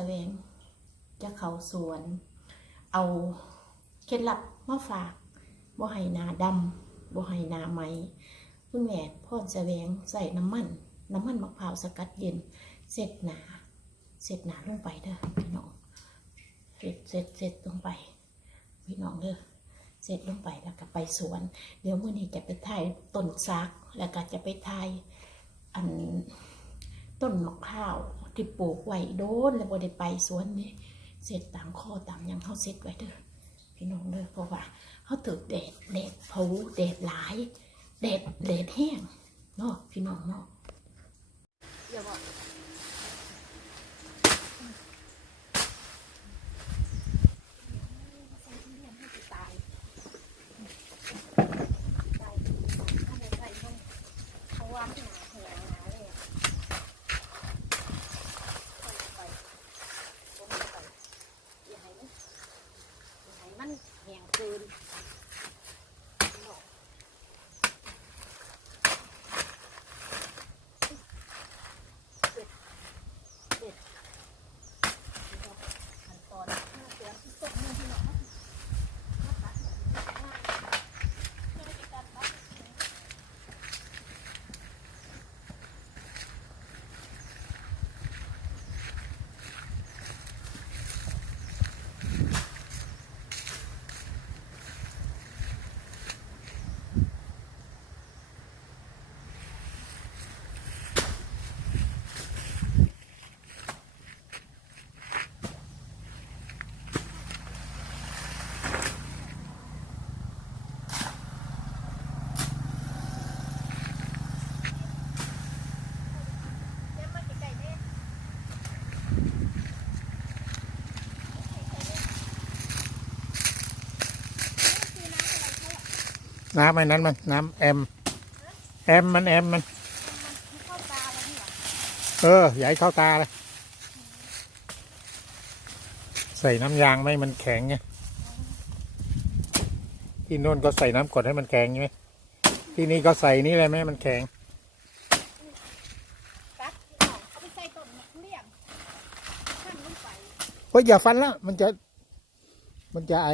แสวงจะเขาสวน เอาเคล็ดลับมาฝากบ่ให้นาดำบ่ให้นาไหม คุณแม่พ่อแสวงใส่น้ำมัน น้ำมันมะพร้าวสกัดเย็น เสร็จหนา เสร็จหนาลงไปเด้อพี่น้อง เสร็จเสร็จเสร็จลงไป พี่น้องเด้อ เสร็จลงไปแล้วก็ไปสวน เดี๋ยวมื้อนี้จะไปถ่ายต้นซัก แล้วก็จะไปถ่ายอันต้นมะพร้าว ที่ปลูกไว้โดนแล้วบ่ได้ไปสวนนี่เสร็จตามข้อตามยังเขาเสร็จไว้เด้อพี่น้องเด้อเพราะว่าเขาถึกแดดแดดเผาแดดหลายแดดแดดแห้งเนาะพี่น้องเนาะอย่าบอก ตายตายถ้าไม่ใส่ต้องเพราะว่าหนาแหงหนาเลยอะไปลงไปอย่าให้มันอย่าให้มันแห้งเกินเนาะเด็ดเด็ดเนาะขั้นตอนห้าเดือนที่ตกมือที่เนาะ น้ำไอ้นั้นมันน้ำแอม แอมมันแอมมันเข้าตาแล้วนี่หรอเอออย่าใหญ่เข้าตาเลย ใส่น้ำยางไม่มันแข็งไงที่โน่นก็ใส่น้ำกรดให้มันแข็งใช่ไหมที่นี่ก็ใส่นี่เลยไหมมันแข็งตัดเอาเอาไปใส่ต้นมะเขือขั้นลงไปเฮ้ยอย่าฟันละมันจะ มันจะไอ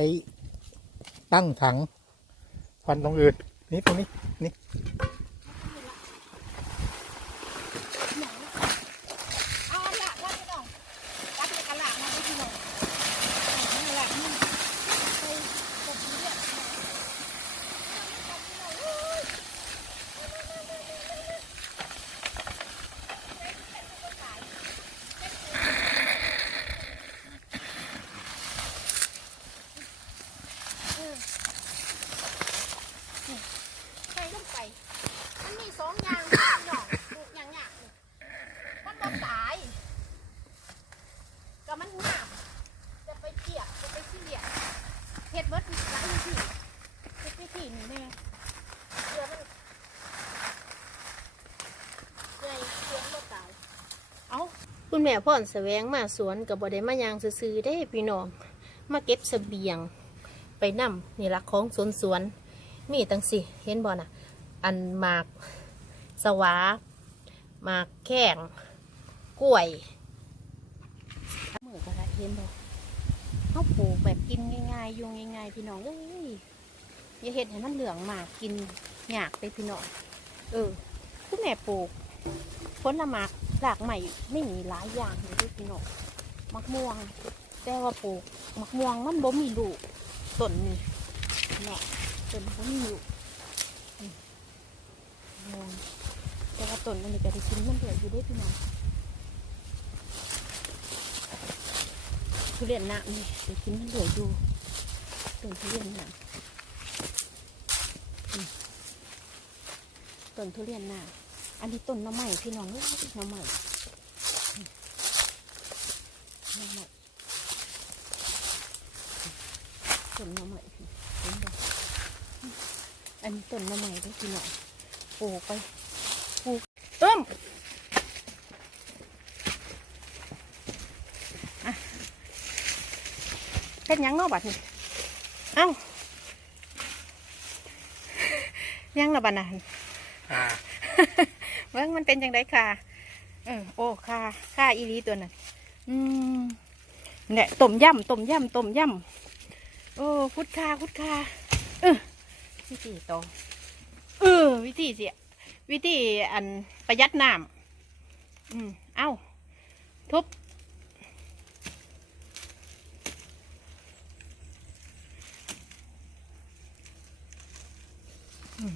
ตั้งถัง ฟันตรงอื่นนี่ตรงนี้นี่ เอาอันละว่าพี่น้องตัดไปกันละมาไปพี่น้องเอาอันละนี่ใส่ต้นมะเขือ ใส่ลงไป มันมีสองอย่างพี่น้องปลูกอย่างเงี้ยมันบ่ตายก็มันงามจะไปเกลียกจะไปเสียดเฮ็ดเบิดหลายวิธีเฮ็ดวิธีนี่แม่เพื่อมันเพื่อให้เพื่อมันบ่ตาย เอา คุณแม่พ่อนแสวงมาสวนกับบ่ได้มายางซื้อได้พี่น้องมาเก็บเสบียงไปนำนี่ละของสวนสวนมีตั้งสิเห็นบ่น่ะ อันหมากสวาหมากแข้งกล้วยมือก็ได้เห็นบ่เขาปลูกแบบกินง่ายๆยู่ง่ายๆพี่น้องเอ้ยอย่าเห็ดให้มันเหลืองหมากกินยากเลยพี่น้องเออคุณแม่ปลูกผละหมาก หลากใหม่ไม่มีหลายอย่างเลยด้พี่น้องมะม่วง แต่ว่าปลูกมะม่วงมันบ่มีลูกต้นนี่แม่ต้นบ่มีลูกม่วงแต่ว่าต้นอันนี้ก็ได้กินมันเหลืออยู่ได้พี่น้องทุเรียนหน้ำนี่ได้กินมันเหลืออยู่ต้นทุเรียนหน้ำอืมต้นทุเรียนหน้ำ อันนี้ต้นน้ำใหม่พี่น้องเอ้ยหน้ำใหม่อืมหน้ำใหม่ต้นน้ำใหม่พี่อันนี้ต้นน้ำใหม่ด้อพี่น้องปลูกไปปลูกต้มอะเป็นยังเนอกบัดนี่เอ้ายังละบัดน่ะอ่า เบิ่งมันเป็นจังไดค่ะเออโอ้ค่ะค่ะอีหลีตัวนั้นอืมเนี่ยต้มยำต้มยำต้มยำโอ้คุดคาคุดคาเออวิธีโตเออวิธีเสียวิธีอันประหยัดน้ำอืมเอ้าทุบอืม